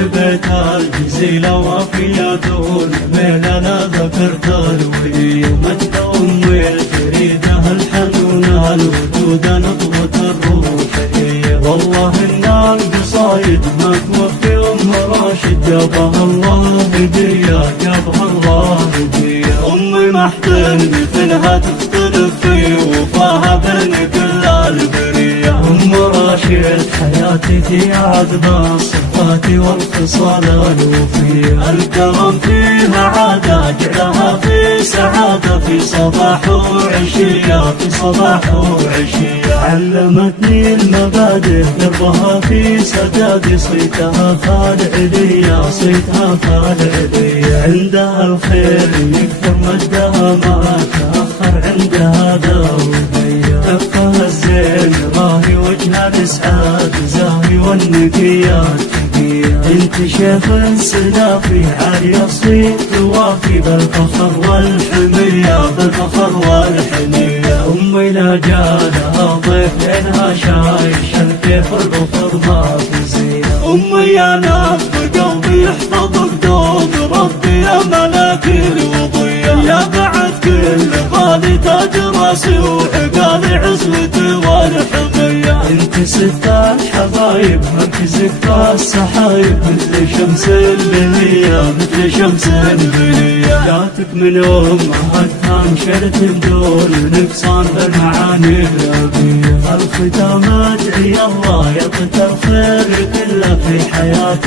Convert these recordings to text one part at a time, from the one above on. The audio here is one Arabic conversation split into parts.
هبت الجزيلة وفي دون ميلنا ذكرت الولي مجد أمي الفريدة الحنونة الودودة نطوة الروحية. والله إن القصايد ما توفي أم راشد جابها الله هدية جابها الله هدية. أمي محضن مثلها تختلف في وفاها بين كل البرية. أم راشد حياتي في عذبة الصفات والخصال الوفية. الكرم فيها عادة جعلها في سعادة في صباح وعشية في صباح وعشية. علمتني المبادئ دربها في سداد صيتها خالعلية صيتها خالعلية. عندها الخير يكثر مجدها ما تأخر عندها ذوقية. كفها الزين راهي وجهها الإسعاد زاهي والنقيات تقية. انت شيخ السلافي عالي الصيت توافي بالفخر والحمية بالفخر والحمية. أمي لا جالها ضيف لأنها شايش الكيف الغفر ما في زينة. أمي يا نبض قلبي يحفظك دوب ربي يا ملاك الوضية. يا بعد كل غالي تاج راسي وعقالي عزوتي والحمية. انت ست الحبايب مركزك في السحايب مثل شمس البنية مثل شمس البنية. جاتك من أمها انشرت بدون نقصان بالمعاني الأبية. الختام ادعي الله يعطيك الخير كله في حياة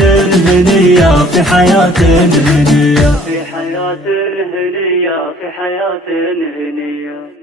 هنية في حياة هنية في حياة هنية في حياة هنية.